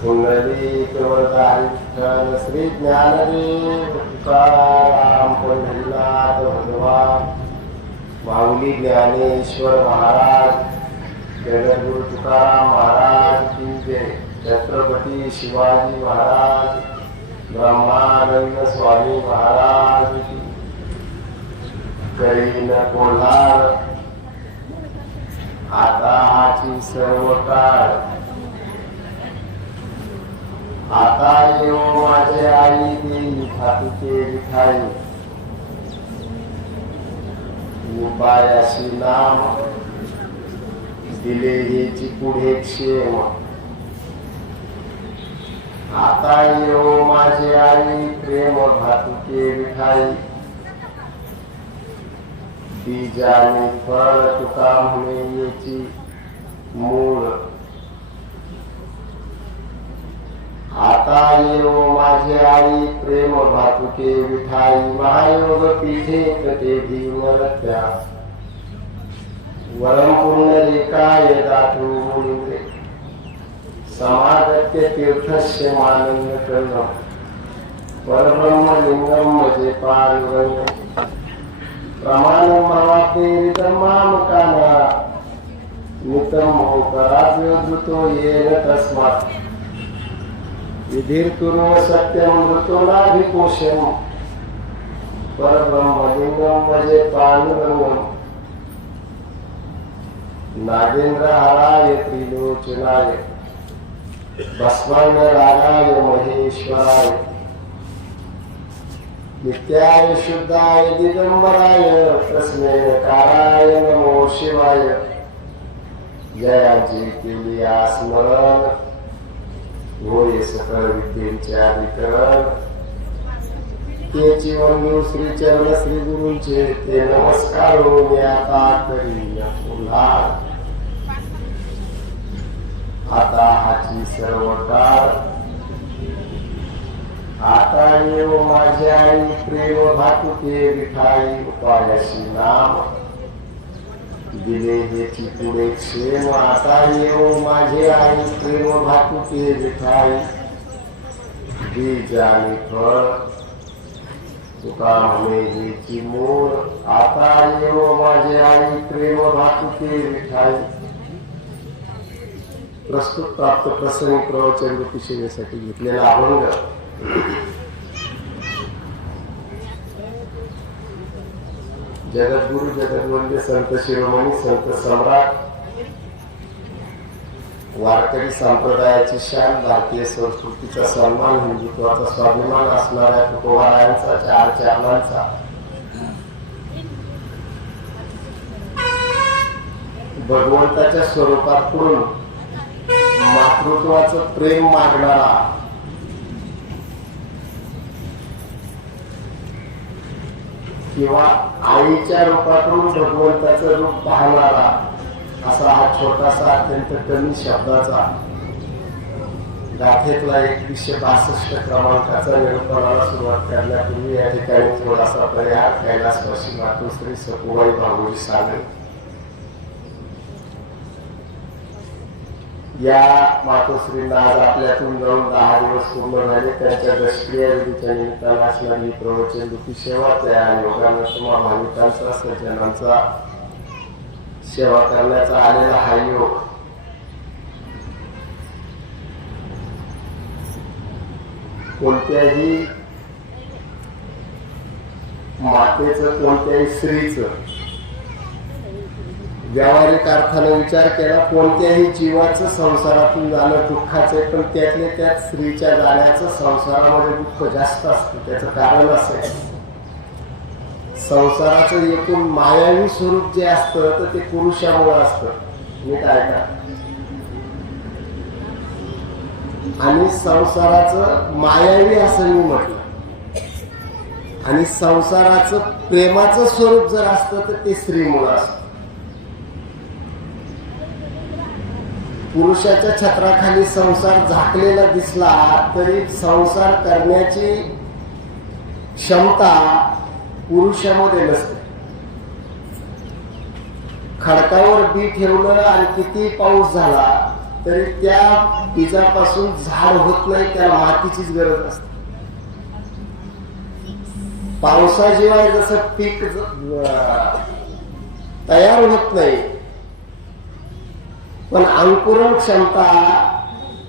पुंडलिक वरदारी विठ्ठल श्री ज्ञानदेव तुकाराम पंढरीनाथ भगवान माऊली ज्ञानेश्वर महाराज जगद्गुरु तुकाराम महाराज की जय। छत्रपती शिवाजी महाराज ब्रह्मानंद स्वामी महाराज की करीन कोल्हार आताची सर्व काळ आता येऊ माझे आई देई थापिके विठाई उपायाशी नाम दिले हेची पुढे क्षेम आता येऊ माझे आई प्रेम भातुके विठाई बीजाने फळ तुका म्हणे याची मूळ आता येऊ माझे आई प्रेम भातुके विठाई महायोग पीठे कटे भीमरत्या वरम पुंडलिकाय दातु मुनिंद्रे समागत्य तीर्थस्य मानंद करणं परब्रह्म लिंगम मजे पांडुरंग प्रमाणं भवाप्तेरितं मामकाना नितं मोकराद्योद्धृतो येन तस्मात् विधिर्कुरु सत्यं मृतोनाभिपोषं परब्रह्मलिंगं भजे पांडुरंगं नागेंद्रहाराय त्रिलोचनाय भस्माय रागाय महेश्वराय नित्याय शुद्धाय दिगंबराय तस्मैकाराय नमो शिवाय जयाची केली स्मरण होय सकळ विद्येचे अधिकरण त्याची वंदू श्री चरण श्री गुरूंचे ते नमस्कार मी आता करीन पुन्हा आता हाची सर्व काळ आता येऊ माझे आई प्रेम भातुके विठाई उपायाशी नाम दिले हेची पुढे क्षेम आता येऊ माझे आई प्रेम भातुके विठाई बीजाने फळ तुका म्हणे हेची मूळ आता येऊ माझे आई प्रेम भातुके विठाई। प्रस्तुत प्राप्त प्रसंगी प्रवचन रूपी सेवेसाठी घेतलेला अभंग जगद्गुरु जगद्वंद्य संत शिरोमणी संत सम्राट वारकरी संप्रदायाची शान भारतीय संस्कृतीचा सन्मान हिंदुत्वाचा स्वाभिमान असणाऱ्या तुकोबारायांचा चार चरणांचा भगवंताच्या स्वरूपात पडून मातृत्वाचं प्रेम मागणारा किंवा आईच्या रूपातून भगवंताचं रूप पाहणारा असा हा छोटासा अत्यंत कमी शब्दाचा गाथेतला 2162 क्रमांकाचा निरूपणाला सुरुवात करण्यापूर्वी या ठिकाणी थोडासा पर्याय कैलासवासी मातोश्री सकुबाई भागोजी साने या मातोश्रींना आज आपल्यातून जाऊन 10 दिवस पूर्ण झाले। त्यांच्या दशक्रिया विधीच्या निमित्तानं असणारी प्रवचन रूपी सेवा त्या योगानं तुम्हा भाविकांचा सज्जनांचा सेवा करण्याचा आलेला हा योग कोणत्याही मातेचं कोणत्याही स्त्रीचं व्यावहारिक अर्थाने विचार केला कोणत्याही जीवाचं संसारातून जाणं दुःखाचे पण त्यातले त्यात स्त्रीच्या जाण्याचं संसारामध्ये दुःख जास्त असतं। त्याचं कारण असं आहे संसाराचं एकूण मायावी स्वरूप जे असतं तर ते पुरुषामुळे असतं नीट ऐका आणि संसाराचं मायावी असं मी म्हटलं आणि संसाराचं प्रेमाचं स्वरूप जर असतं तर ते स्त्रीमुळे असतं। पुरुषाच्या छत्राखाली संसार झाकलेला दिसला तरी संसार करण्याची क्षमता पुरुषामध्ये नसते। खडकावर बी ठेवलं आणि किती पाऊस झाला तरी त्या बीजापासून झाड होत नाही, त्याला मातीचीच गरज असते. पावसाशिवाय जसं पीक तयार होत नाही, पण अंकुरण क्षमता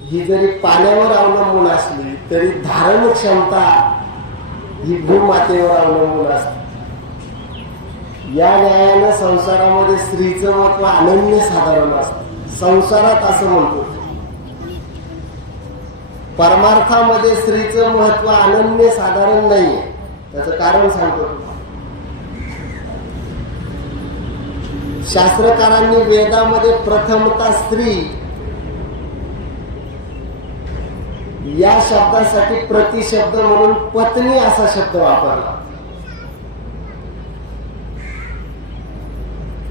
ही जरी पाण्यावर अवलंबून असली तरी धारण क्षमता ही भूमातेवर अवलंबून असते. या न्यायानं संसारामध्ये स्त्रीचं महत्व अनन्यसाधारण असतं. संसारात असं म्हणतो, परमार्थामध्ये स्त्रीचं महत्व अनन्यसाधारण नाहीये. त्याचं कारण सांगतो. शास्त्रकारांनी वेदामध्ये प्रथमतः स्त्री या शब्दासाठी प्रतिशब्द म्हणून पत्नी असा शब्द वापरला.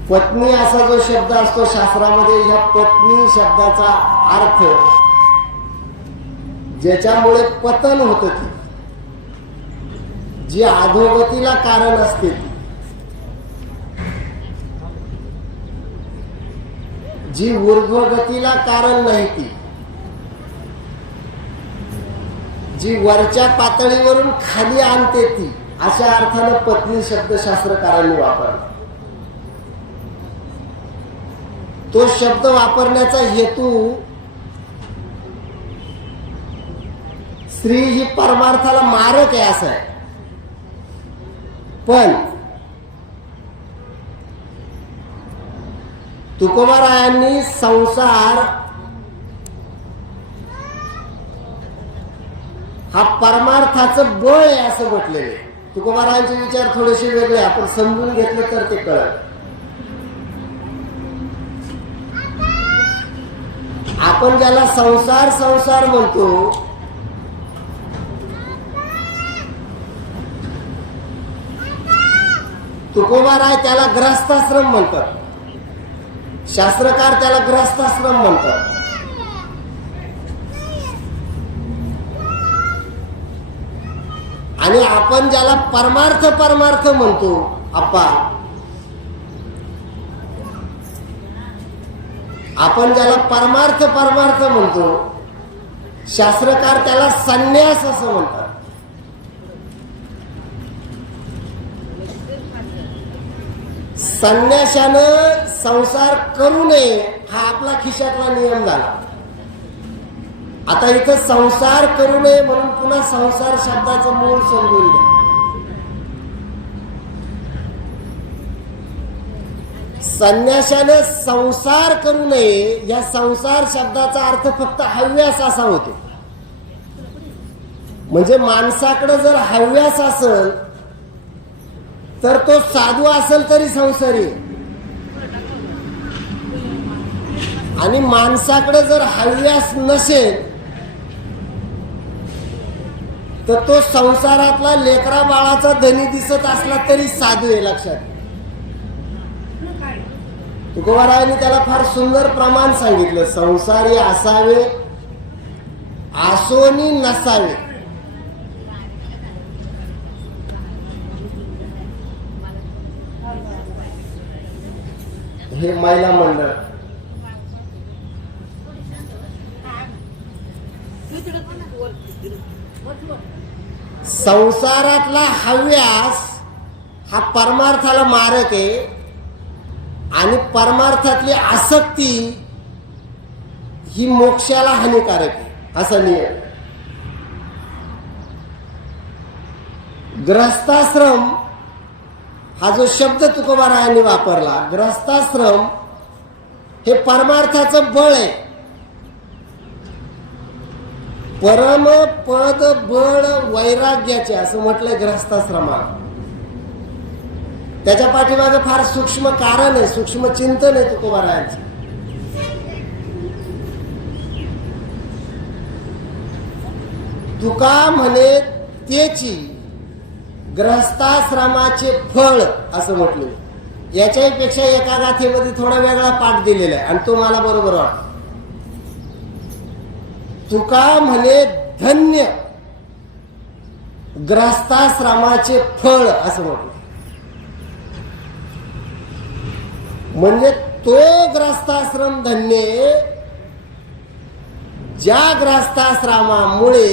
पत्नी असा जो शब्द असतो शास्त्रामध्ये, ह्या पत्नी शब्दाचा अर्थ ज्याच्यामुळे पतन होत, ती जी अधोगतीला कारण असते, जी ऊर्ध्वगतीला कारण नाही, ती जी वरच्या पातळीवरून खाली आणते, ती अशा अर्थानं पत्नी शब्द शास्त्रकारांनी वापरला. तो शब्द वापरण्याचा हेतू स्त्री ही परमार्थाला मारक आहे असं आहे. पण तुकोबारायांनी संसार हा परमार्थाचं बळ आहे असं म्हटलेले. तुकोबारायांचे विचार थोडेसे वेगळे, आपण समजून घेतले तर ते कळत. आपण ज्याला संसार संसार म्हणतो, तुकोबाराय त्याला ग्रहस्थाश्रम म्हणतात, शास्त्रकार त्याला ग्रहस्थाश्रम म्हणतात. आणि आपण ज्याला परमार्थ परमार्थ म्हणतो, आपण ज्याला परमार्थ परमार्थ म्हणतो, शास्त्रकार त्याला संन्यास असं म्हणतात. संन्याशानं संसार करू नये हा आपला खिशातला नियम झाला. आता इथं संसार करू नये म्हणून पुन्हा संसार शब्दाचं मूळ समजून घ्या. संन्याशाने संसार करू नये या संसार शब्दाचा अर्थ फक्त हव्यास असा होतो. म्हणजे माणसाकडे जर हव्यास असेल तर तो साधू असेल तरी संसारी, आणि माणसाकडे जर हव्यास नसेल तर तो संसारातला लेकरा बाळाचा धनी दिसत असला तरी साधू आहे. लक्षात. तुकोबारायांनी त्याला फार सुंदर प्रमाण सांगितलं. संसारी असावे, आसोनी नसावे. हे महिला मंडळ संसारातला हव्यास हा परमार्थाला मारक आहे, आणि परमार्थातली आसक्ती ही मोक्षाला हानिकारक आहे असा नियम. ग्रहस्थाश्रम हा जो शब्द तुकोबारायांनी वापरला, ग्रहस्थाश्रम हे परमार्थाचं बळ आहे. परम पद बळ वैराग्याचे असं म्हटलंय ग्रहस्थाश्रमाला. त्याच्या पाठीमागे फार सूक्ष्म कारण आहे, सूक्ष्म चिंतन आहे तुकोबारायांचं. तुका म्हणे त्याची ग्रहस्थाश्रमाचे फळ असं म्हटलं. याच्याही पेक्षा एका गाथेमध्ये थोडा वेगळा पाठ दिलेला आहे आणि तो मला बरोबर वाटतो. तुका म्हणे धन्य ग्रहस्थाश्रमाचे फळ असं म्हटलं. म्हणजे तो ग्रहस्थाश्रम धन्य ज्या ग्रस्थाश्रमामुळे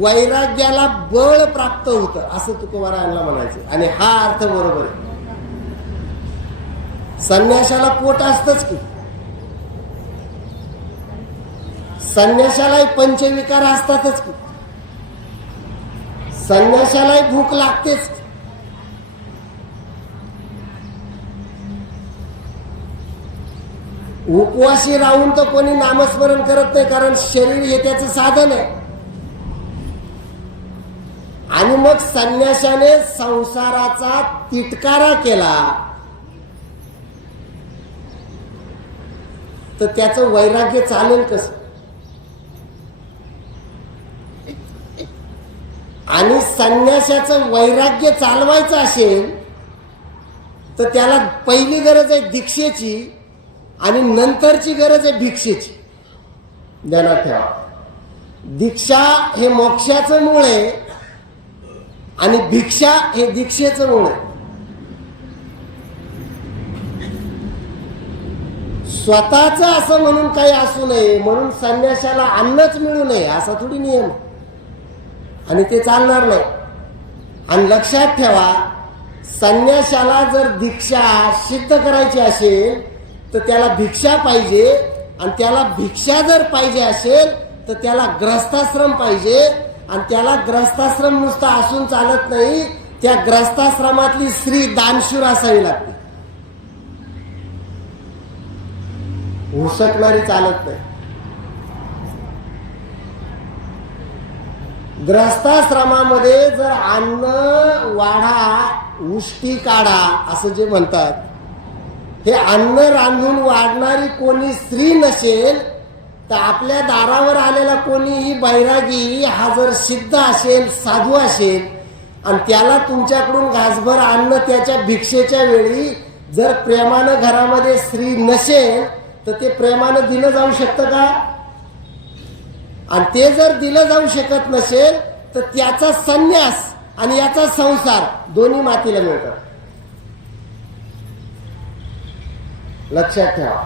वैराग्याला बळ प्राप्त होतं असं तुकोबारायांना म्हणायचं. आणि हा अर्थ बरोबर आहे. संन्याशाला पोट असतच की, संन्याशालाही पंचविकार असतातच की, संन्याशालाही भूक लागतेच. उपवासी राहून तर कोणी नामस्मरण करत नाही, कारण शरीर हे त्याचं साधन आहे. आणि मग संन्याशाने संसाराचा तिटकारा केला तर त्याचं वैराग्य चालेल कसं? आणि संन्याशाचं वैराग्य चालवायचं असेल तर त्याला पहिली गरज आहे दीक्षेची आणि नंतरची गरज आहे भिक्षेची. ध्यानात ठेवा, दीक्षा हे मोक्षाचं मूळ आहे आणि भिक्षा हे दीक्षेचं मूळ आहे. स्वतःच असं म्हणून काही असू नये म्हणून संन्याशाला अन्नच मिळू नये असा थोडी नियम, आणि ते चालणार नाही. आणि लक्षात ठेवा, संन्याशाला जर दीक्षा सिद्ध करायची असेल तर त्याला भिक्षा पाहिजे, आणि त्याला भिक्षा जर पाहिजे असेल तर त्याला ग्रस्थाश्रम पाहिजे. आणि त्याला ग्रस्थाश्रम नुसता असून चालत नाही, त्या ग्रस्थाश्रमातली स्त्री दानशूर असावी लागते, हुसकणारी चालत नाही. ग्रस्थाश्रमामध्ये जर अन्न वाढा उष्टी काढा असं जे म्हणतात, हे अन्न रांधून वाढणारी कोणी स्त्री नसेल तर आपल्या दारावर आलेला कोणीही बैरागी हा जर सिद्ध असेल, साधू असेल, आणि त्याला तुमच्याकडून घासभर अन्न त्याच्या भिक्षेच्या वेळी जर प्रेमानं घरामध्ये स्त्री नसेल तर ते प्रेमानं दिलं जाऊ शकतं का? आणि ते जर दिलं जाऊ शकत नसेल तर त्याचा संन्यास आणि याचा संसार दोन्ही मातीला मिळतात. लक्षात ठेवा,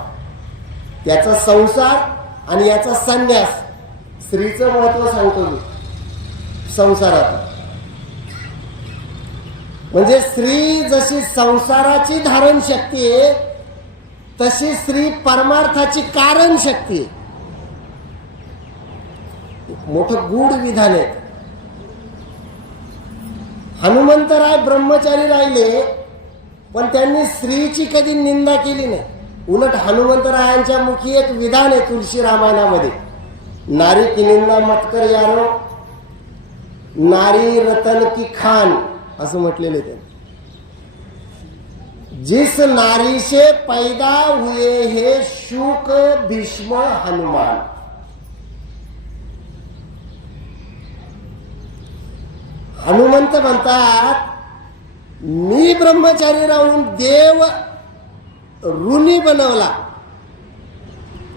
त्याचा संसार आणि याचा संन्यास. स्त्रीचं महत्व सांगतो मी संसारात. म्हणजे स्त्री जशी संसाराची धारण शक्ती आहे तशी स्त्री परमार्थाची कारण शक्ती आहे. मोठं गूढ विधान आहे. हनुमंतराय ब्रह्मचारी राहिले पण त्यांनी स्त्रीची कधी निंदा केली नाही. उलट हनुमंतरायांच्या मुखी एक विधान आहे तुलसी रामायणामध्ये, नारी की निंदा मत कर यारो, नारी रतन की खान असं म्हटलेलं आहे त्यांनी. जिस नारी से पैदा हुए हे शुक भीष्म हनुमान. हनुमंत म्हणतात मी ब्रह्मचारी राहून देव ऋणी बनवला.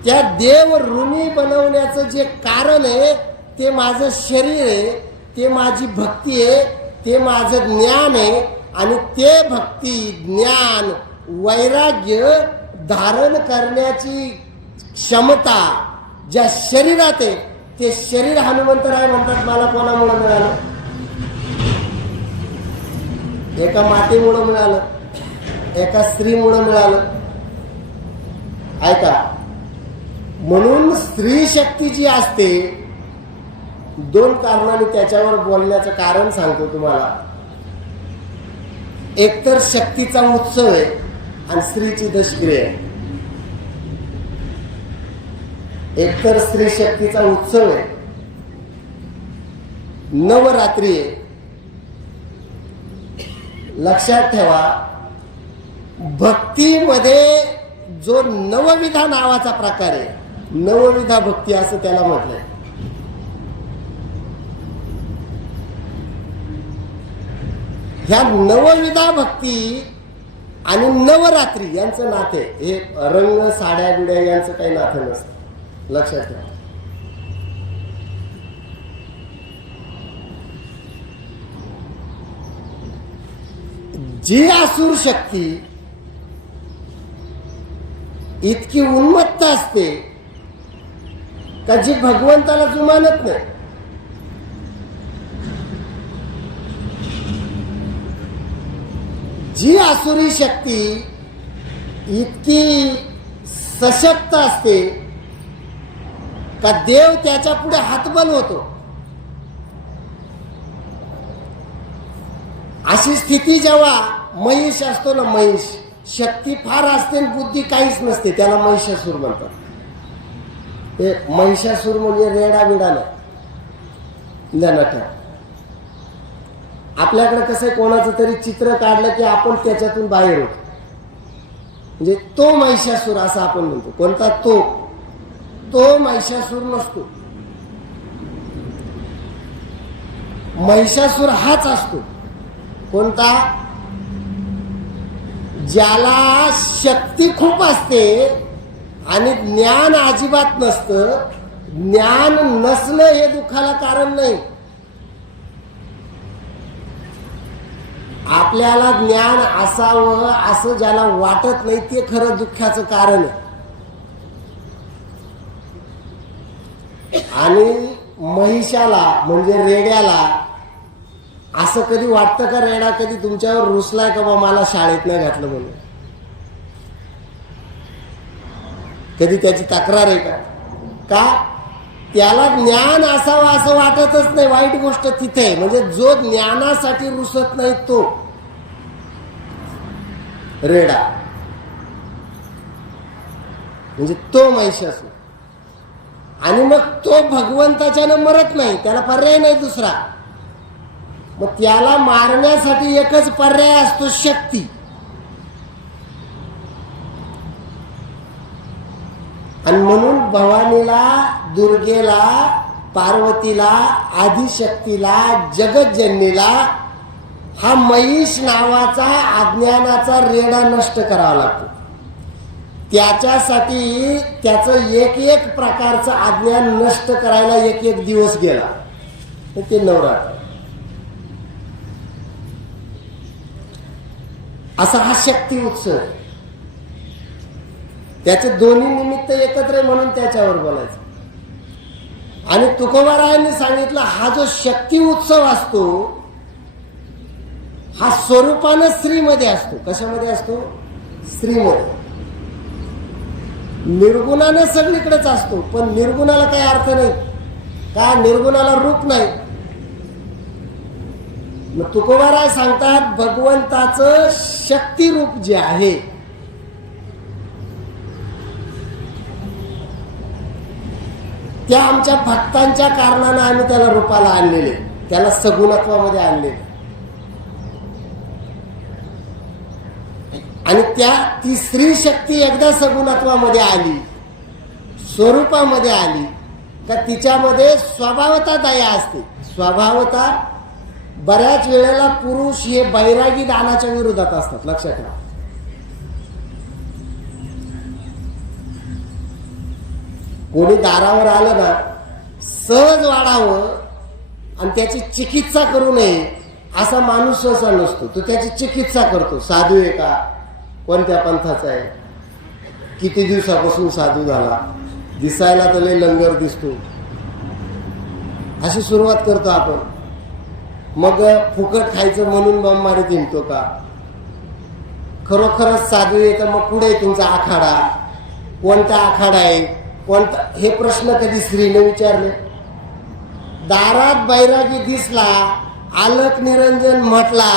त्या देव ऋणी बनवण्याचं जे कारण आहे ते माझं शरीर आहे, ते माझी भक्ती आहे, ते माझं ज्ञान आहे. आणि ते भक्ती ज्ञान वैराग्य धारण करण्याची क्षमता ज्या शरीरात आहे ते शरीर हनुमंतराय म्हणतात मला कोणामुळे मिळालं? एका मातेमुळे मिळालं, एका स्त्रीमुळे मिळालं. ऐका, म्हणून स्त्री शक्ती जी असते, दोन कारणांनी त्याच्यावर बोलण्याचं कारण सांगतो तुम्हाला. एकतर शक्तीचा उत्सव आहे आणि स्त्रीची दशक्रिया आहे. एकतर स्त्री शक्तीचा उत्सव आहे, नवरात्री आहे. लक्षात ठेवा, भक्तीमध्ये जो नवविधा नावाचा प्रकार आहे, नवविधा भक्ती असं त्याला म्हटलंय. ह्या नवविधा भक्ती आणि नवरात्री यांचं नाते, हे रंग साड्या बिड्या यांचं काही नातं नसतं. लक्षात ठेवा. जी असुर शक्ती इतकी उन्मत्त असते का जी भगवंताला जुमानत नाही. जी आसुरी शक्ती इतकी सशक्त असते का देव त्याच्या पुढे हातबल होतो. अशी स्थिती जेव्हा महिष असतो ना, महिष शक्ती फार असते आणि बुद्धी काहीच नसते, त्याला महिषासूर म्हणतात. हे महिषासूर म्हणजे रेडा बिडा नाही. आपल्याकडे कसं कोणाचं तरी चित्र काढलं की आपण त्याच्यातून बाहेर होतो, म्हणजे तो महिषासूर असं आपण म्हणतो. कोणता? तो महिषासूर नसतो. महिषासूर हाच असतो. कोणता? ज्याला शक्ती खूप असते आणि ज्ञान अजिबात नसतं. ज्ञान नसलं हे दुःखाला कारण नाही. आपल्याला ज्ञान असावं असं ज्याला वाटत नाही ते खरं दुःखाचं कारण आहे. आणि महिषाला म्हणजे रेड्याला असं कधी वाटतं का रेडा कधी तुमच्यावर रुसलाय का बा मला शाळेत नाही घातलं म्हणून? कधी त्याची तक्रार आहे का? त्याला ज्ञान असावं असं वाटतच नाही. वाईट गोष्ट तिथे आहे. म्हणजे जो ज्ञानासाठी रुसत नाही तो रेडा, म्हणजे तो महिषासूर. आणि मग तो भगवंताच्यानं मरत नाही, त्याला पर्याय नाही दुसरा. मग त्याला मारण्यासाठी एकच पर्याय असतो, शक्ती. आणि म्हणून भवानीला, दुर्गेला, पार्वतीला, आदिशक्तीला, जगज्जननीला हा महिष नावाचा अज्ञानाचा रेडा नष्ट करावा लागतो. त्याच्यासाठी त्याचं एक एक प्रकारचं अज्ञान नष्ट करायला एक एक दिवस गेला. ते नवरात्र. असा हा शक्ती उत्सव. त्याचे दोन्ही निमित्त एकत्र म्हणून त्याच्यावर बोलायचं. आणि तुकोबारायांनी सांगितलं हा जो शक्ती उत्सव असतो हा स्वरूपानं स्त्रीमध्ये असतो. कशामध्ये असतो? स्त्रीमध्ये. निर्गुणानं सगळीकडेच असतो, पण निर्गुणाला काही अर्थ नाही का? निर्गुणाला रूप नाही. मग तुकोबाराय सांगतात भगवंताचं शक्ती रूप जे आहे त्या आमच्या भक्तांच्या कारणानं आम्ही त्याला रूपाला आणलेले, त्याला सगुणत्वामध्ये आणलेले. आणि ती स्त्री शक्ती एकदा सगुणत्वामध्ये आली, स्वरूपामध्ये आली का तिच्यामध्ये स्वभावता दया असते. स्वभावता बऱ्याच वेळेला पुरुष हे बैरागी दानाच्या विरोधात असतात, लक्षात ठेवा. कोणी दारावर आलं ना, सहज वाढावं आणि त्याची चिकित्सा करू नये असा माणूस सहसा नसतो. तो त्याची चिकित्सा करतो. साधू आहे का? कोणत्या पंथाचा आहे? किती दिवसापासून साधू झाला? दिसायला तर लय लंगर दिसतो. अशी सुरुवात करतो आपण. मग फुकट खायचं म्हणून बंबारीत हिंडतो का? खरोखरच साधू आहे तर मग पुढे तुमचा आखाडा कोणता? आखाडा आहे कोणता? हे प्रश्न कधी स्त्रीने विचारले? दारात बैरागी दिसला, आलक निरंजन म्हटला,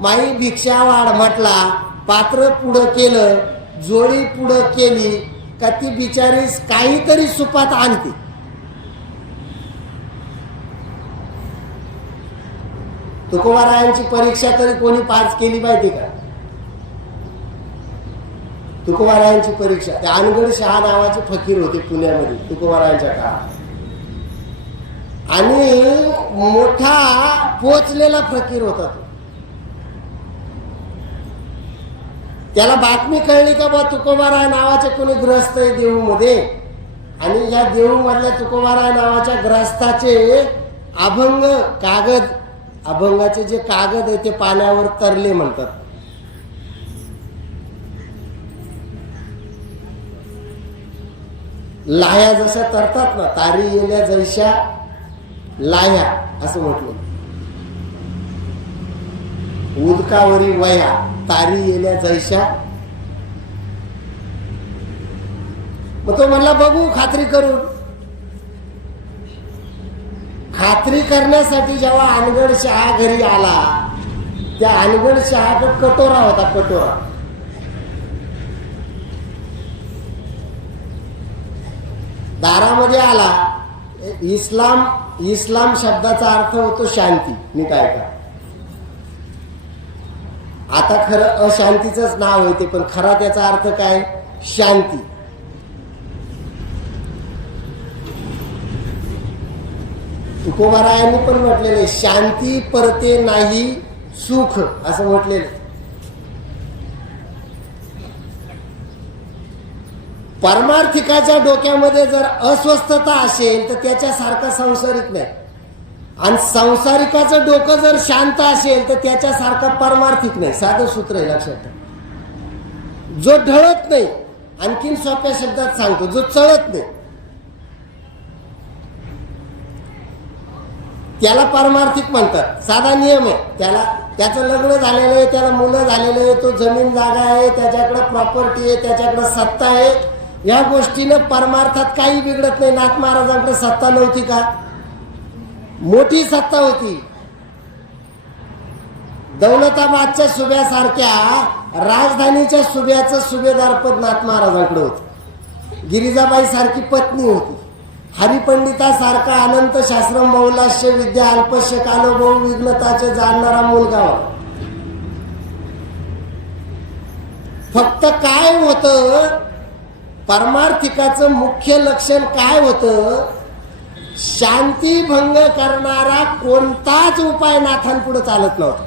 माई भिक्षा वाढ म्हटला, पात्र पुढं केलं, जोडी पुढं केली का ती बिचारी काहीतरी सुपात आणते. तुकोबारायांची परीक्षा तरी कोणी पास केली पाहिजे का? तुकोबारायांची परीक्षा, ते अनगड शहा नावाचे फकीर होते पुण्यामध्ये तुकोबारायांच्या काळात. आणि मोठा पोचलेला फकीर होता तो. त्याला बातमी कळली का बा तुकोबाराय नावाचे कोणी ग्रस्त आहे देहूमध्ये, आणि या देहू मधल्या तुकोबाराय नावाच्या ग्रस्ताचे अभंग कागद, अभंगाचे जे कागद आहे ते पाण्यावर तरले म्हणतात. लाह्या जशा तरतात ना, तारी येल्या जैशा लाह्या असं म्हटलं. उदकावरी वया तारी येल्या जैशा. मग तो म्हणला बघू खात्री करून. खात्री करण्यासाठी जेव्हा अनगढ शहा घरी आला, त्या अनगढ शहाकडे कटोरा होता, कटोरा. दारामध्ये आला. इस्लाम शब्दाचा अर्थ होतो शांती. मी काय का आता खरं अशांतीचंच नाव आहे ते, पण खरा त्याचा अर्थ काय? शांती. तुकोबारायांनी पण म्हटलेले शांती परते नाही सुख असं म्हटलेलं. परमार्थिकाच्या डोक्यामध्ये जर अस्वस्थता असेल तर त्याच्यासारखा संसारिक नाही, आणि संसारिकाचं डोकं जर शांत असेल तर त्याच्यासारखा परमार्थिक नाही. साधं सूत्र आहे, लक्षात ठेवा. जो ढळत नाही, आणखीन सोप्या शब्दात सांगतो, जो चळत नाही त्याला परमार्थिक म्हणतात. साधा नियम आहे. त्याचं लग्न झालेलं आहे, त्याला मुलं झालेलं आहे, तो जमीन जागा आहे, त्याच्याकडे प्रॉपर्टी आहे, त्याच्याकडे सत्ता आहे. या गोष्टीनं परमार्थात काही बिघडत नाही. नाथ महाराजांकडे सत्ता नव्हती का? मोठी सत्ता होती. दौलताबादच्या सुभ्यासारख्या राजधानीच्या सुभ्याचं सुभेदारपद नाथ महाराजांकडे होतं. गिरिजाबाई सारखी पत्नी होती. हरिपंडितासारखा अनंत शास्त्रम बहुलाश्य विद्या अल्पश्य कालो बहु विघ्नताचे जाणणारा मुलगा होता. फक्त काय होतं, परमार्थिकाचं मुख्य लक्षण काय होतं? शांती भंग करणारा कोणताच उपाय नाथांपुढे चालत नव्हता.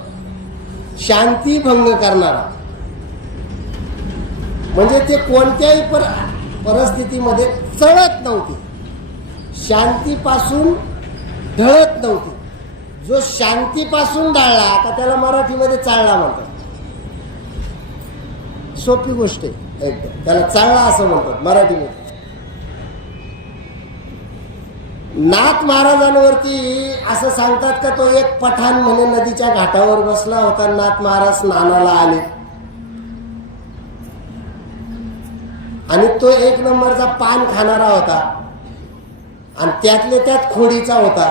शांती भंग करणारा म्हणजे ते कोणत्याही परिस्थितीमध्ये चढत नव्हती, शांतीपासून ढळत नव्हती. जो शांतीपासून ढळला का त्याला मराठीमध्ये चालला म्हणतात. सोपी गोष्ट आहे एकदम, त्याला चालला असं म्हणतात मराठीमध्ये. नाथ महाराजांवरती असं सांगतात का तो एक पठाण म्हणे नदीच्या घाटावर बसला होता. नाथ महाराज स्नानाला आले आणि तो एक नंबरचा पान खाणारा होता आणि त्यातले त्यात खोडीचा होता.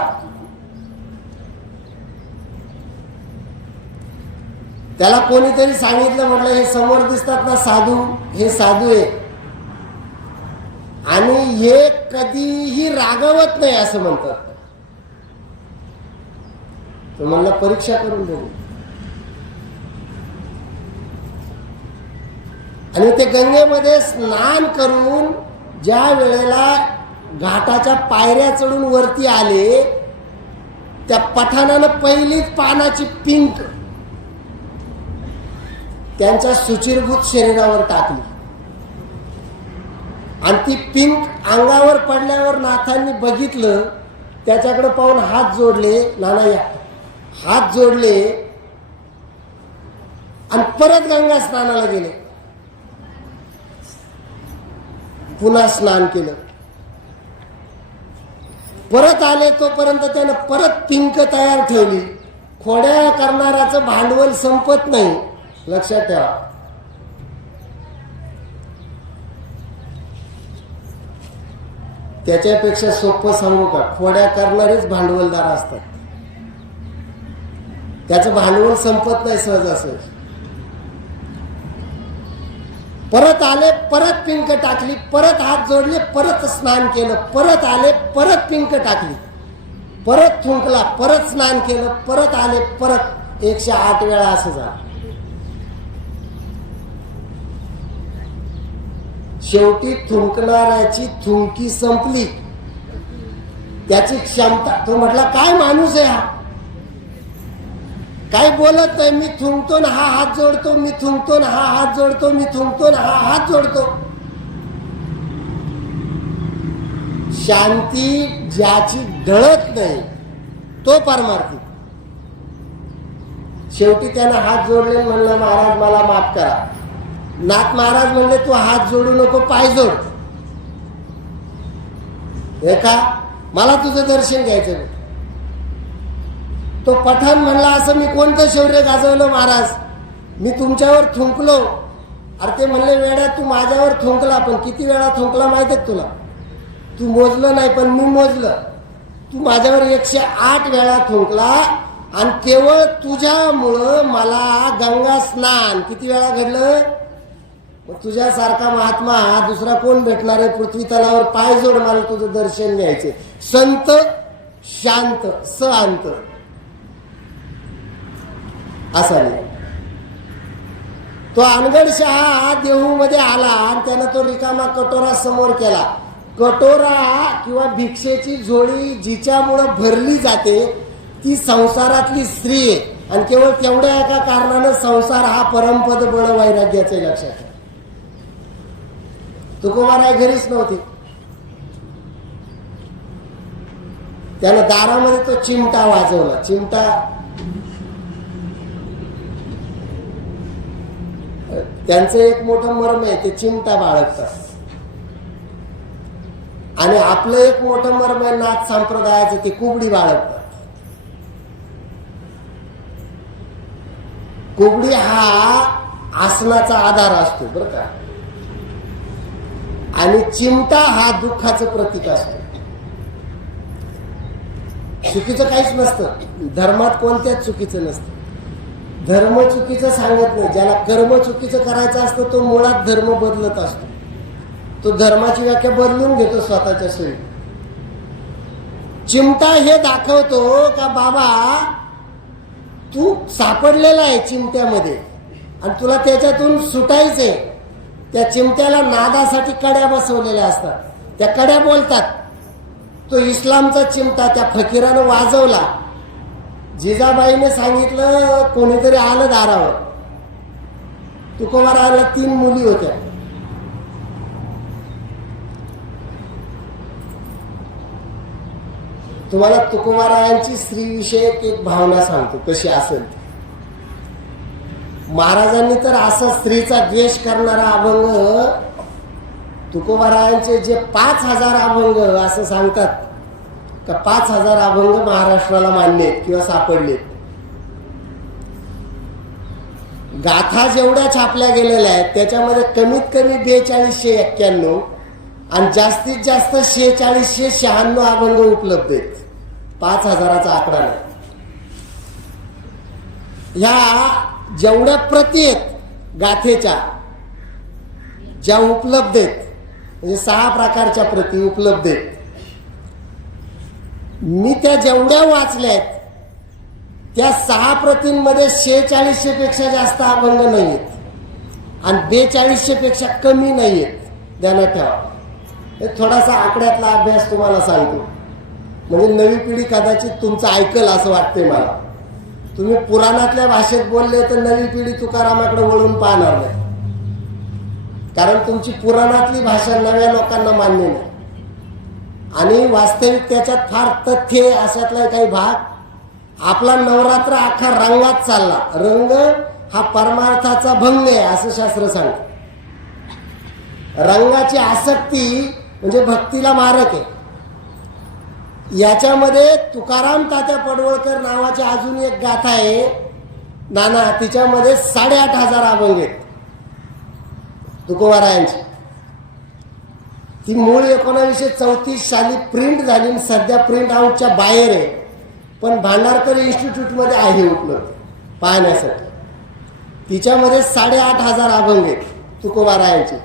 त्याला कोणीतरी सांगितलं, म्हटलं हे समोर दिसतात ना साधू, हे साधू आहे आणि हे कधीही रागवत नाही असं म्हणतात. तो म्हणला परीक्षा करून बघू. आणि ते गंगेमध्ये स्नान करून ज्या वेळेला घाटाच्या पायऱ्या चढून वरती आले, त्या पठाणानं पहिलीच पानाची पिंक त्यांच्या सुचिरभूत शरीरावर टाकली आणि ती पिंक अंगावर पडल्यावर नाथांनी बघितलं. त्याच्याकडे पाहून हात जोडले, नाना या हात जोडले आणि परत गंगा स्नानाला गेले. पुन्हा स्नान केलं, परत आले. तोपर्यंत त्यानं परत पिंक तयार ठेवली. खोड्या करणाऱ्याचं भांडवल संपत नाही, लक्षात ठेवा. त्याच्यापेक्षा सोपं सांगू का? खोड्या करणारेच भांडवलदार असतात. त्याचं भांडवल संपत नाही सहजासहज. परत आले, परत पिंक टाकली, परत हात जोडले, परत स्नान केलं, परत आले, परत पिंक टाकली, परत थुंकला, परत स्नान केलं, परत आले, परत 108 वेळा असं झालं. शेवटी थुंकणाऱ्याची थुंकी संपली, त्याची क्षमता. तो म्हटला काय माणूस आहे हा, काय बोलत नाही. मी थुंकतो ना हा हात जोडतो, मी थुंकतो ना हा हात जोडतो, मी थुंकतो ना हा हात जोडतो. शांती ज्याची ढळत नाही तो परमार्थी. शेवटी त्यानं हात जोडले, म्हणलं महाराज मला माफ करा. नाथ महाराज म्हणले तू हात जोडू नको, पाय जोड. हे का, मला तुझं दर्शन घ्यायचं. तो पठाण म्हणला, असं मी कोणतं शौर्य गाजवलं महाराज, मी तुमच्यावर थुंकलो. अरे ते म्हणले, वेड्या तू माझ्यावर थुंकला, पण किती वेळा थुंकला माहिती आहे तुला? तू मोजलं नाही, पण मी मोजलं. तू माझ्यावर 108 वेळा थुंकला आणि केवळ तुझ्यामुळं मला गंगा स्नान किती वेळा घडलं. मग तुझ्यासारखा महात्मा दुसरा कोण भेटणार आहे पृथ्वी तलावर? पाय जोड, मला तुझं दर्शन घ्यायचे. संत शांत शांत असा नाही. तो अनगडशहा देहू मध्ये आला आणि त्यानं तो रिकामा कटोरा समोर केला. कटोरा किंवा भिक्षेची झोळी जिच्यामुळं भरली जाते ती संसारातली स्त्री आहे. आणि केवळ तेवढ्या एका कारणानं संसार हा परमपद बळ वैराग्याचे लक्षात आहे. तुकोबाराय घरीच नव्हते. त्यानं दारामध्ये तो चिमटा वाजवला. चिमटा त्यांचं एक मोठं मर्म आहे, ते चिमटा बाळगतात. आणि आपलं एक मोठं मर्म आहे नाथ संप्रदायाचं, ते कुबडी बाळगतात. कुबडी हा आसनाचा आधार असतो बरं का, आणि चिमटा हा दुःखाचं प्रतीक असतो. चुकीचं काहीच नसतं धर्मात, कोणत्याच चुकीचं नसतं. धर्म चुकीचं सांगत नाही. ज्याला कर्म चुकीचं करायचं असतं तो मुळात धर्म बदलत असतो. तो धर्माची व्याख्या बदलून घेतो स्वतःच्या सोयी. चिमटा हे दाखवतो का बाबा तू सापडलेला आहे चिमट्यामध्ये आणि तुला त्याच्यातून सुटायचंय. त्या चिमट्याला नादासाठी कड्या बसवलेल्या असतात, त्या कड्या बोलतात. तो इस्लामचा चिमटा त्या फकीरानं वाजवला. जिजाबाईने सांगितलं, कोणीतरी आलं दारावर. तुकोबारायला 3 मुली होत्या. तुम्हाला तुकोबारायांची स्त्रीविषयक एक भावना सांगतो कशी असेल. महाराजांनी तर असा स्त्रीचा द्वेष करणारा अभंग, तुकोबारायांचे जे 5000 अभंग असं सांगतात का 5000 अभंग महाराष्ट्राला मान्य आहेत किंवा सापडलेत. गाथा जेवढ्या छापल्या गेलेल्या आहेत त्याच्यामध्ये कमीत कमी 4291 आणि जास्तीत जास्त 4696 अभंग उपलब्ध आहेत. 5000चा आकडा नाही. ह्या जेवढ्या प्रती आहेत गाथेच्या ज्या उपलब्ध आहेत, म्हणजे 6 प्रकारच्या प्रती उपलब्ध आहेत. मी त्या जेवढ्या वाचल्या आहेत त्या 6 प्रतींमध्ये 4600 पेक्षा जास्त अभंग नाही आहेत आणि 4200 पेक्षा कमी नाही आहेत. ध्यानात ठेवा. हे थोडासा आकड्यातला अभ्यास तुम्हाला सांगतो, म्हणजे नवी पिढी कदाचित तुमचं ऐकल असं वाटतंय मला. तुम्ही पुराणातल्या भाषेत बोलले तर नवी पिढी तुकारामाकडे वळून पाहणार नाही, कारण तुमची पुराणातली भाषा नव्या लोकांना मान्य नाही. आणि वास्तविक त्याच्यात फार तथ्य अशातला काही भाग. आपला नवरात्र अख्खा रंगात चालला. रंग हा परमार्थाचा भंग आहे असं शास्त्र सांगतं. रंगाची आसक्ती म्हणजे भक्तीला मारक आहे. याच्यामध्ये तुकाराम तात्या पडवळकर नावाची अजून एक गाथा आहे नाना, तिच्यामध्ये 8500 अभंग आहेत तुकोबारायांची. ती मूळ 1934 साली प्रिंट झाली, सध्या प्रिंट आउटच्या बाहेर आहे, पण भांडारकर इन्स्टिट्यूटमध्ये आहे उपलब्ध पाहण्यासाठी. तिच्यामध्ये 8500 अभंग आहेत तुकोबारायांचे.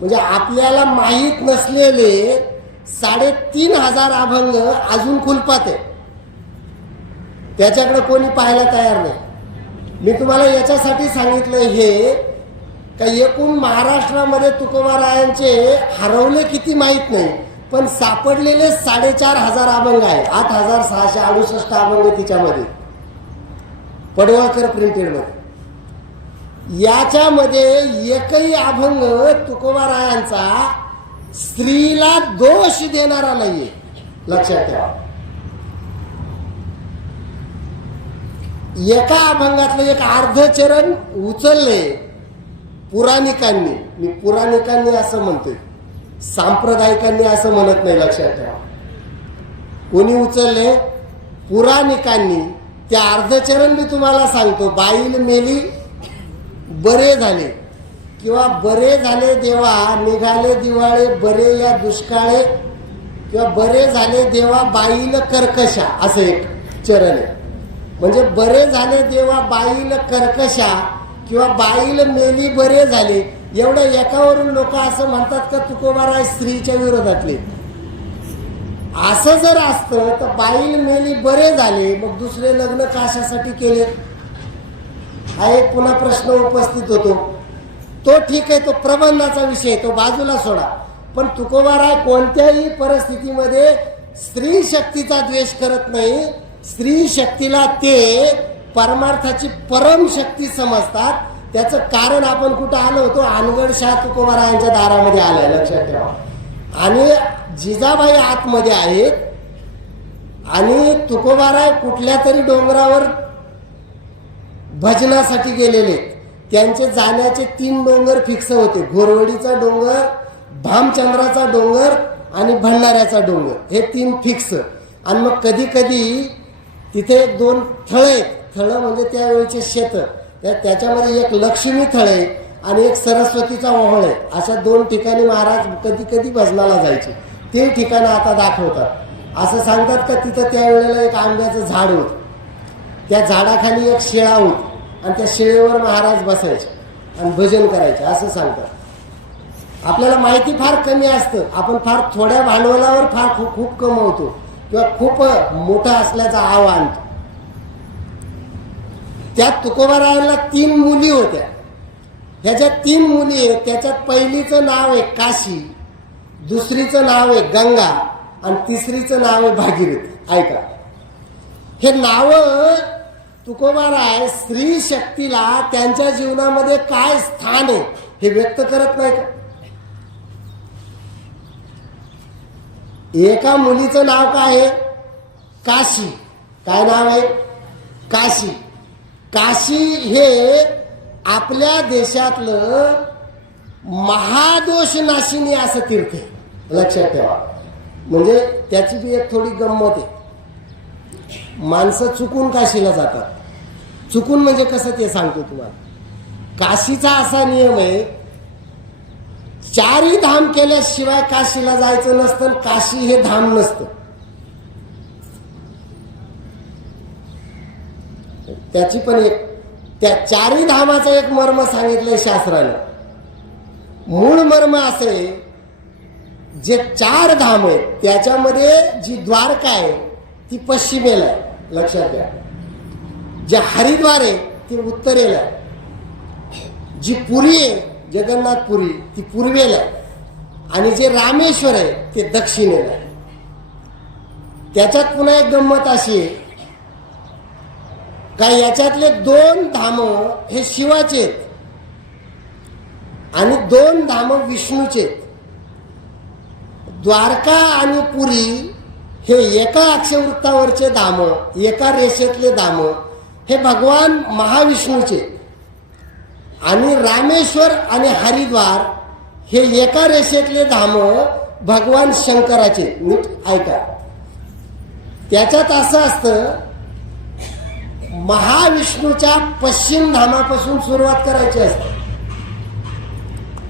म्हणजे आपल्याला माहीत नसलेले 3500 अभंग अजून खुलपात आहे. त्याच्याकडे कोणी पाहायला तयार नाही. मी तुम्हाला याच्यासाठी सांगितलं हे का एकूण महाराष्ट्रामध्ये तुकोबारायांचे हरवले किती माहीत नाही, पण सापडलेले 4500 अभंग आहे. 8668 अभंग तिच्यामध्ये पडवळकर प्रिंटेड मध्ये. याच्यामध्ये एकही अभंग तुकोबारायांचा स्त्रीला दोष देणारा नाहीये, लक्षात ठेवा. एका अभंगातलं एक अर्धचरण उचलले पुराणिकांनी. मी पुराणिकांनी असं म्हणतोय, सांप्रदायिकांनी असं म्हणत नाही, लक्षात ठेवा. कोणी उचलले? पुराणिकांनी. त्या अर्धचरण मी तुम्हाला सांगतो. बाईल मेली बरे झाले, किंवा बरे झाले देवा निघाले दिवाळे, बरे या दुष्काळे, किंवा बरे झाले देवा बाईल कर्कशा, असं एक चरण आहे. म्हणजे बरे झाले देवा बाईल कर्कशा किंवा बाईल मेली बरे झाले, एवढ्या एकावरून लोक असं म्हणतात का तुकोबाराय स्त्रीच्या विरोधातले. असं जर असतं तर बाईल मेली बरे झाले, मग दुसरे लग्न कशासाठी केले? हा एक पुन्हा प्रश्न उपस्थित होतो. तो ठीक आहे, तो प्रबंधाचा विषय, तो बाजूला सोडा. पण तुकोबाराय कोणत्याही परिस्थितीमध्ये स्त्री शक्तीचा द्वेष करत नाही. स्त्री शक्तीला ते परमार्थाची परम शक्ती समजतात. त्याचं कारण आपण कुठं आलो होतो? अनगडशाह तुकोबारायांच्या दारामध्ये आलाय, लक्षात ठेवा. आणि जिजाबाई आतमध्ये आहेत आणि तुकोबाराय कुठल्या तरी डोंगरावर भजनासाठी गेलेले. त्यांचे जाण्याचे 3 डोंगर फिक्स होते. घोरवडीचा डोंगर, भामचंद्राचा डोंगर आणि भंडाऱ्याचा डोंगर, हे 3 फिक्स. आणि मग कधी कधी तिथे 2 थळ म्हणजे त्यावेळेचे शेत, त्याच्यामध्ये एक लक्ष्मी थळ आहे आणि एक सरस्वतीचा ओहळ आहे. अशा 2 ठिकाणी महाराज कधी कधी भजनाला जायचे. ते ठिकाणं आता दाखवतात. असं सांगतात का तिथं त्यावेळेला एक आंब्याचं झाड होतं, त्या झाडाखाली एक शिळा होती आणि त्या शिळेवर महाराज बसायचे आणि भजन करायचे, असं सांगतात. आपल्याला माहिती फार कमी असतं. आपण फार थोड्या भांडवलावर फार खूप कमवतो किंवा खूप मोठा असल्याचा आव आणतो. त्यात तुकोबारायांना 3 मुली होत्या. ह्याच्यात 3 मुली आहेत. त्याच्यात पहिलीचं नाव आहे काशी, दुसरीचं नाव आहे गंगा आणि तिसरीचं नाव आहे भागीरथी. ऐका, हे नाव तुकोबाराय स्त्री शक्तीला त्यांच्या जीवनामध्ये काय स्थान आहे हे व्यक्त करत नाही का? एका मुलीचं नाव काय आहे? काशी. काय नाव आहे? काशी. काशी हे आपल्या देशातलं महादोष नाशिनी असं तीर्थ आहे, लक्षात ठेवा. म्हणजे त्याची बी एक थोडी गंमत आहे. माणसं चुकून काशीला जातात. चुकून म्हणजे कसं ते सांगतो तुम्हाला. काशीचा असा नियम आहे, 4 धाम केल्याशिवाय काशीला जायचं नसतं. काशी हे धाम नसतं. त्याची पण एक, त्या 4 धामाचं एक मर्म सांगितलंय शास्त्रानं. मूळ मर्म असे, जे 4 धाम आहेत त्याच्यामध्ये जी द्वारका आहे ती पश्चिमेला आहे, लक्षात घ्या. जे हरिद्वार आहे ती उत्तरेला आहे. जी पुरी आहे जगन्नाथपुरी ती पूर्वेला आहे. आणि जे रामेश्वर आहे ते दक्षिणेला आहे. त्याच्यात पुन्हा एक गंमत अशी आहे का याच्यातले 2 धाम हे शिवाचे आहेत आणि 2 धाम विष्णूचे आहेत. द्वारका आणि पुरी हे एका अक्षवृत्तावरचे धाम, एका रेषेतले धाम हे भगवान महाविष्णूचे. आणि रामेश्वर आणि हरिद्वार हे एका रेषेतले धाम भगवान शंकराचे. नीट ऐका, त्याच्यात असं असतं, महाविष्णूच्या पश्चिम धामापासून सुरुवात करायची असते.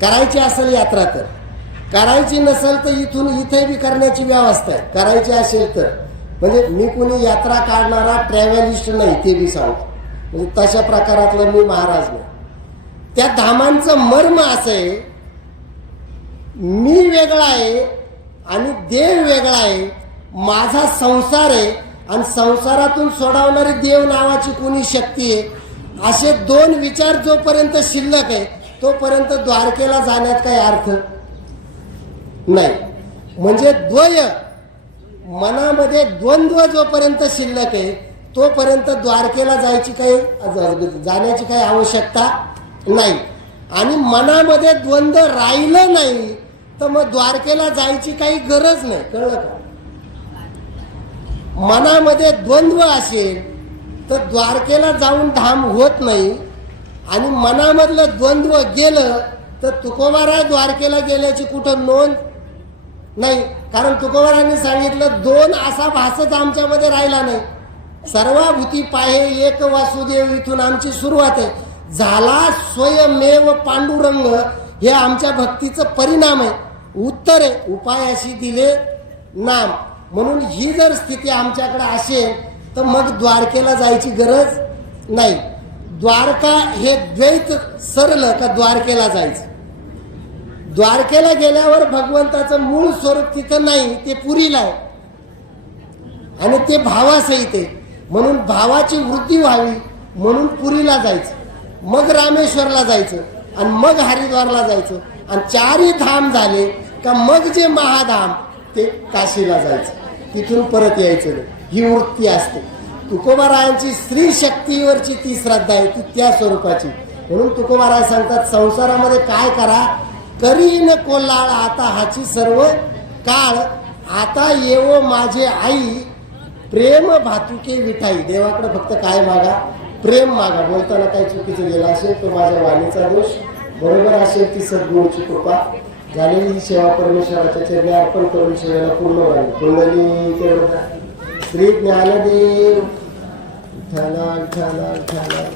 करायची असेल यात्रा तर, करायची नसेल तर इथे बी करण्याची व्यवस्था आहे. करायची असेल तर, म्हणजे मी कोणी यात्रा काढणारा ट्रॅव्हलिस्ट नाही, ते बी सांगतो. म्हणजे तशा प्रकारातलं मी महाराज नाही. त्या धामांचं मर्म असं आहे, मी वेगळा आहे आणि देव वेगळा आहे. माझा संसार आहे आणि संसारातून सोडवणारी देव नावाची कोणी शक्ती आहे. असे 2 विचार जोपर्यंत शिल्लक आहे तोपर्यंत द्वारकेला जाण्यात काही अर्थ नाही. म्हणजे द्वय, मनामध्ये द्वंद्व जोपर्यंत शिल्लक आहे तोपर्यंत द्वारकेला जाण्याची काही आवश्यकता नाही. आणि मनामध्ये द्वंद्व राहिलं नाही तर मग द्वारकेला जायची काही गरज नाही. कळलं का? मनामध्ये द्वंद्व असेल तर द्वारकेला जाऊन धाम होत नाही. आणि मनामधलं द्वंद्व गेलं तर तुकोबाराय द्वारकेला गेल्याची कुठं नोंद नाही, कारण तुकोबारांनी सांगितलं दोन असा भासच आमच्यामध्ये राहिला नाही. सर्वाभूती पाहे एक वासुदेव इथून आमची सुरुवात आहे. झाला स्वयमेव पांडुरंग हे आमच्या भक्तीचं परिणाम आहे, उत्तर आहे. उपायाशी दिले नाम. म्हणून ही जर स्थिती आमच्याकडे असेल तर मग द्वारकेला जायची गरज नाही. द्वारका हे द्वैत सरलं का द्वारकेला जायचं. द्वारकेला गेल्यावर भगवंताचं मूळ स्वरूप तिथं नाही, ते पुरीला आहे आणि ते भावासहित आहे. म्हणून भावाची वृद्धी व्हावी म्हणून पुरीला जायचं, मग रामेश्वरला जायचं आणि मग हरिद्वारला जायचं आणि चारही धाम झाले का मग जे महाधाम ते काशीला जायचं, तिथून परत यायचं नाही. ही वृत्ती असते. तुकोबारायांची स्त्री शक्तीवरची ती श्रद्धा आहे, ती त्या स्वरूपाची. म्हणून तुकोबाराय सांगतात संसारामध्ये काय करा, करीन कोल्हाळ आता हाची सर्व काळ. आता येवो माझे आई प्रेम भातुके विठाई. देवाकडे फक्त काय मागा, प्रेम मागा. बोलताना काही चुकीचं गेलं असेल तो माझ्या वाणीचा दोष, बरोबर असेल ती सद्गुरूची कृपा. झालेली ही सेवा परमेश्वराच्या चरणी अर्पण करून सेवेला पूर्ण व्हावी. कुंडली श्री ज्ञानदेव विठ्ठला विठ्ठला विठ्ठला.